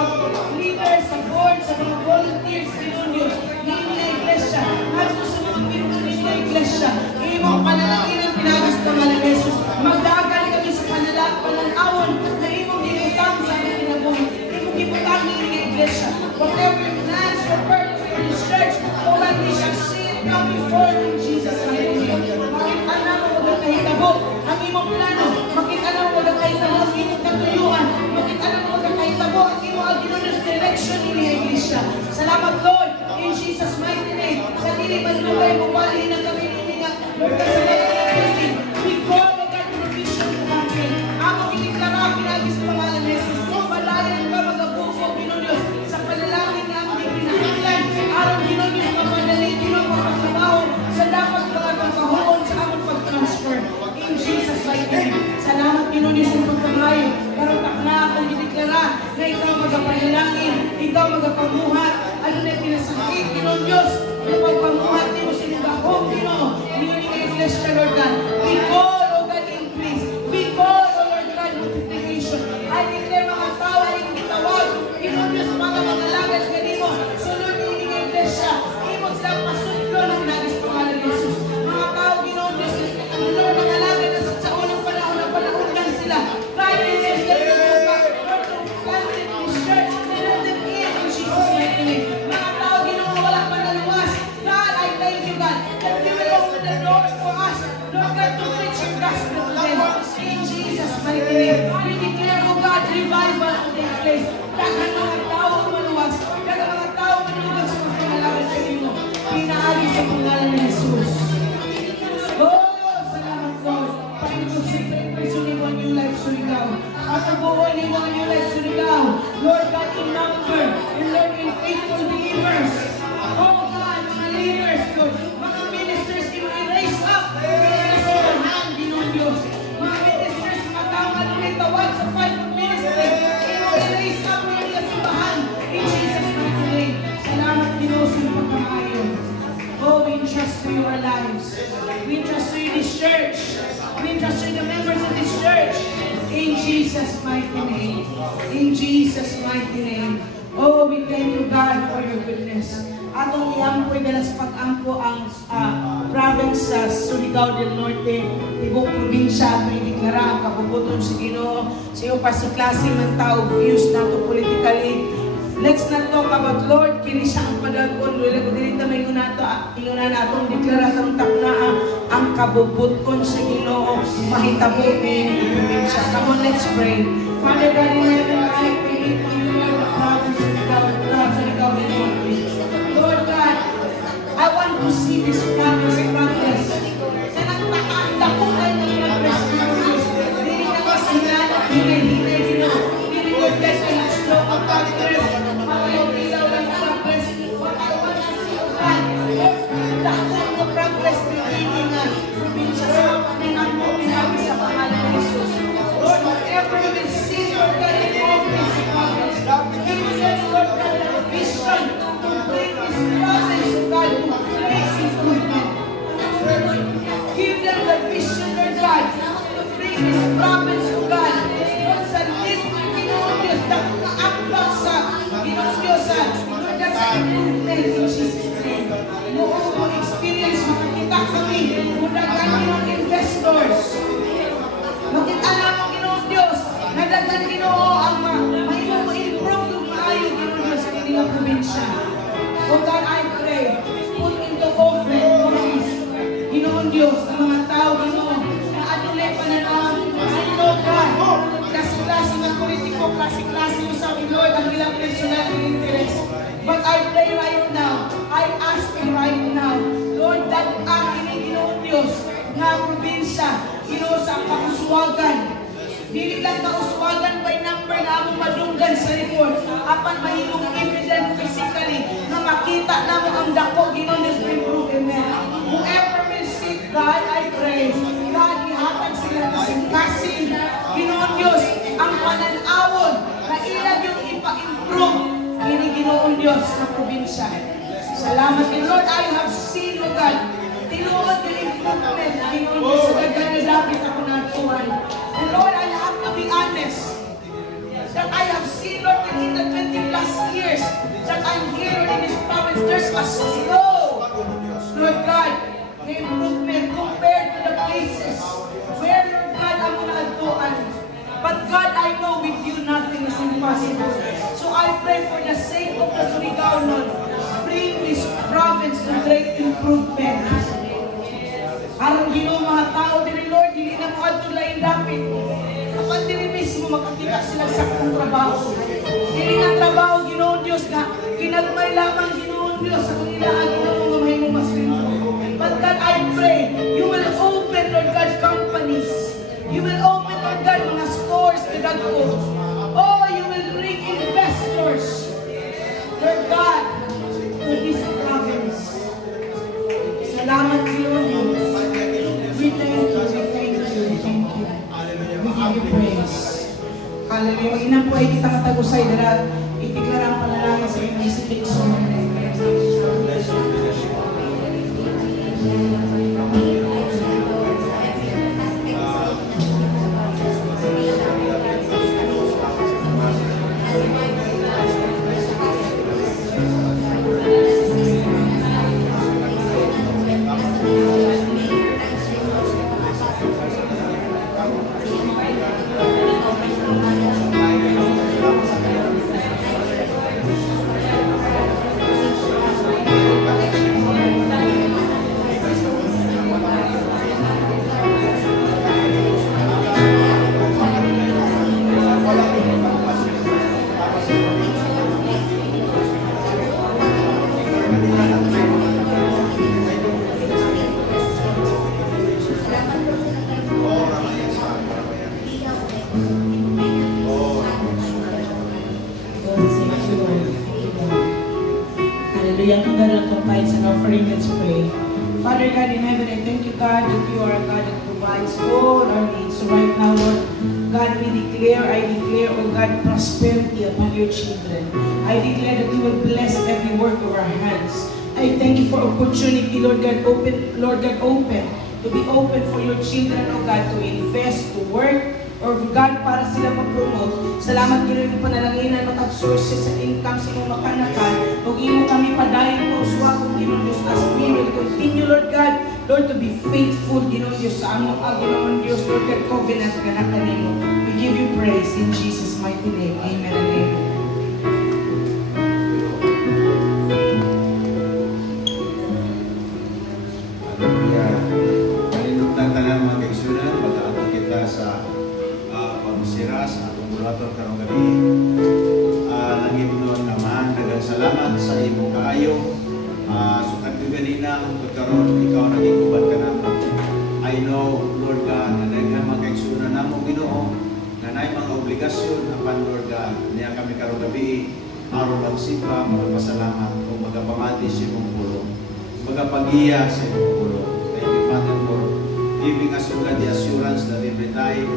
leaders, sa board, sa mga volunteers, Diyos, iyong na iglesia, hato sa mga membro ng iglesia, iyong panalaginan pinagusto nga ng Jesus. Magdagal kami sa pananawon na iyong dinutang sa aming kinabuhi, iyong ibutang ng iglesia. Whatever your plans, your purpose for this church, oh God, we shall see it come before in Jesus' mighty name. Makita na mo huwag kahitabo ang imong plano. Makita na mo huwag kahitabo ang imong katuyuan. Makita na mo huwag kahitabo ang imong aginunod direction ni iglesia. Salamat, Lord, in Jesus' mighty name. Sa dili manlugay mo balihin ang kami ni nga. Lord, sa naging we call o God provision to happen. Amo iniklara pinagis pangalan ni Jesus. Padalan ka magabuko, Ginoo sa panalangin na aming pinahinggan. Araw Ginoo mapadali, Ginoo magtrabaho sa dapat mga pagkahuon sa aming pag-transfer. In Jesus' mighty name. Salamat Ginoo sa pagpanglayo. Karotak na akong iniklara na ikaw magapanalangin, ikaw magapamuhat. Ano na pinasakit, Ginoo Diyos, na pagpamuhat ni mo sinigahong, Ginoo. Ginoo ni Iglesia, Lord God. We call, O God, increase. We call, O Lord God, multiplication. I declare mga tao ay tawag. Ginoo Diyos, mga lagat ganito. So, Lord, ni Iglesia, imo silang masutlo ng nagis pangalan ni Jesus. Mga tao, Ginoo Diyos, Lord, mga lagat na sa unang panahon na panahon lang sila. God, in this day, Lord, God, in this church, let them in Jesus' mighty name. Mga tao, Ginoo, wala pa naluwas. God, I thank you, God, that you will open the doors for us, Lord God, to preach your gospel to them. In Jesus' mighty name, we declare, O God, revival to take place. Daghang mga tao maluwas, daghang mga tao manugang sa pagpangalaman sa inyo. Pinaagi sa pangalan ni Jesus. Oh, salamat, Lord. Panginoon, siyempre, suniwan yung life Surigao. At ang buhay ni mga new life Surigao. Lord God, in number, and Lord, in faithful believers. Oh God, mga leaders, Lord, mga ministers, i-raise up, i-raise your hand, Ginoo Diyos. Mga ministers, mga tao na may tawag sa fight of ministry, i-raise up yung simbahan. In Jesus' mighty name. Salamat, Ginoo, sa pagkamayo. Oh, we entrust to you our lives. We entrust to you this church. We entrust to you the members of this church. In Jesus' mighty name. In Jesus' mighty name. Oh, we thank you, God, for your goodness. Atong iampoy dala sa pag-ampo ang province sa Surigao del Norte, ibong probinsya, atong ideklara ang kabubuton sa Ginoo. Sa iyo pa sa klase ng tao, views nato politically. Let's not talk about Lord, kini siya ang padagon. Dili ko dili ta mayon nato, ingon na atong deklara sa taknaa ang kabubuton sa Ginoo mahitabo ni probinsya. Come on, let's pray. Father God in heaven, I pray to you, Lord, the province of Surigao del Norte. Lord God, I want to see this province progress. Sa nagtakang-dakunan ng progress ng Diyos, dili na masilan at hinay-hinay Ginoo. Dili Lord God, kaya slow ang progress. Ilaw lang ang progress. What I want to see, O God, dakong na progress beginning nga probinsya sa pagpaningan mo, pinabi sa pangalan ng Jesus. Lord, whatever we see, Lord God, in all this province, give us, Lord God, a vision to bring this province, O God, to place improvement. Give them the vision, Lord God, to bring this province, O God, Lord, sa little Ginoo Diyos, nakaakbang sa Ginoo Diyos, Lord, sa improvement in Jesus' name. investors. Makita na mo, Ginoong Diyos, na daghan Ginoo ang mahimo mo improve yung maayo, Ginoong Diyos, sa inyong probinsya. O God, I pray, put into office, Ginoong Diyos, ang mga tao, Ginoo, na adule pananaw. I know, God, klase-klase ng politiko, klase-klase yung sa Lord, ang ilang personal interest. But I pray right now, I ask you right now, Lord, that ang Ginoong Diyos, nga probinsya, Ginoo sa kauswagan, dili lang kauswagan by number na among madunggan sa report, apan mahimong evident physically na makita namo ang dako Ginoo Diyos improvement. Whoever will seek God, I pray, God, ihatag sila kasing-kasing, Ginoo Diyos, ang pananawon na ilag yung ipa-improve ini Ginoo Diyos na probinsya. Salamat din, Lord, I have seen, O God, tinuod yung improvement, Ginoo Diyos, sa dagan na dapat ako natuwan. And Lord, I have to be honest that I have seen, Lord, within the 20 plus years that I'm here in this province, there's a slow, Lord God, the improvement compared to the places where, Lord God, ang mga adtuan. But God, I know with you nothing is impossible. So I pray for the sake of the Surigao, Lord, bring this province to great improvement. Aron Ginoo mga tao diri Lord, dili na mo adto lain dapit. Kapag diri mismo makakita sila sa akong trabaho. Dili na trabaho Ginoo Dios na kinagmay lamang Ginoo Dios sa kanilang Ginoo mga mahimong masinto. But God, I pray, you will open, Lord God, companies. You will open, Lord God, mga stores na dagko. Oh, you will bring investors, Lord God, to this province. Salamat Ginoo Dios. We thank you, we thank you, we thank you. We give you praise. Hallelujah. Mag-inang po ay kita matagusay dara. Itiklara ang panalangin sa inyong isipin. Hallelujah. Kung gano'n itong tithes and offering, let's pray. Father God in heaven, I thank you, God, that you are a God that provides all our needs. So right now, Lord, God, I declare, oh God, prosperity upon your children. I declare that you will bless every work of our hands. I thank you for opportunity, Lord God, open, to be open for your children, oh God, to invest, to work, or God, para sila mag-promote. Salamat Ginoo yung panalaginan makag-sources sa income sa imong makanakan. Huwag imo kami padayon po uswa kung Ginoo Diyos as we will continue, Lord God, Lord, to be faithful, Ginoo Diyos, sa among Ginoo Diyos, Lord God, covenant ka na kanimo. We give you praise in Jesus' mighty name. Amen and amen. Hallelujah. Kalimutan ka lang mga kaisunan, pagkakato kita sa pagmusira sa atong mulator karong gabi. Langit noon naman, dagang salamat sa imong kaayo. Sukat ko ganina, pagkaroon, ikaw naging kubad ka naman. I know, Lord God, na naging mga kaisunan na mong Ginoo, na naay mga obligasyon apan Lord God, niya kami karong gabi, araw magsimba, magpasalamat, o magpamati sa imong pulo, magpagiya sa imong pulo. Thank you, Father, for giving us, Lord God, the assurance that every time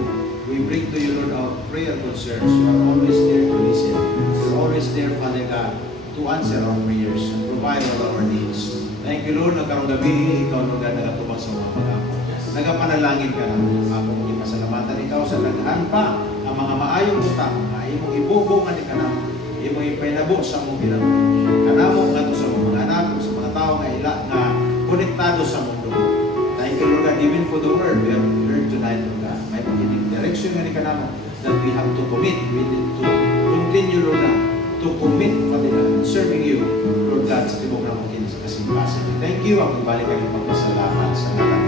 we bring to you, Lord, our prayer concerns. You are always there to listen. You are always there, Father God, to answer our prayers and provide all our needs. Thank you, Lord, na karong gabi, ikaw, Lord God, nagatubag sa mga pag-ako. Nagapanalangin ka na, akong ipasalamatan ikaw sa naghaan pa ang mga maayong utang, na imong ibubungan ni ka na, imong ipainabo sa mong bilang. Kanamo nga to sa mga anak, sa mga tao nga konektado sa mundo. Thank you, Lord God, even for the word. We have heard line, Lord God. May pagkinig direction nga ni kanamo that we have to commit. We need to continue, Lord God, to commit, Father God, serving you, Lord God, sa tibok na mong kinis sa kasimbasan. Thank you. Ang ibalik ang pagpasalamat sa ngalan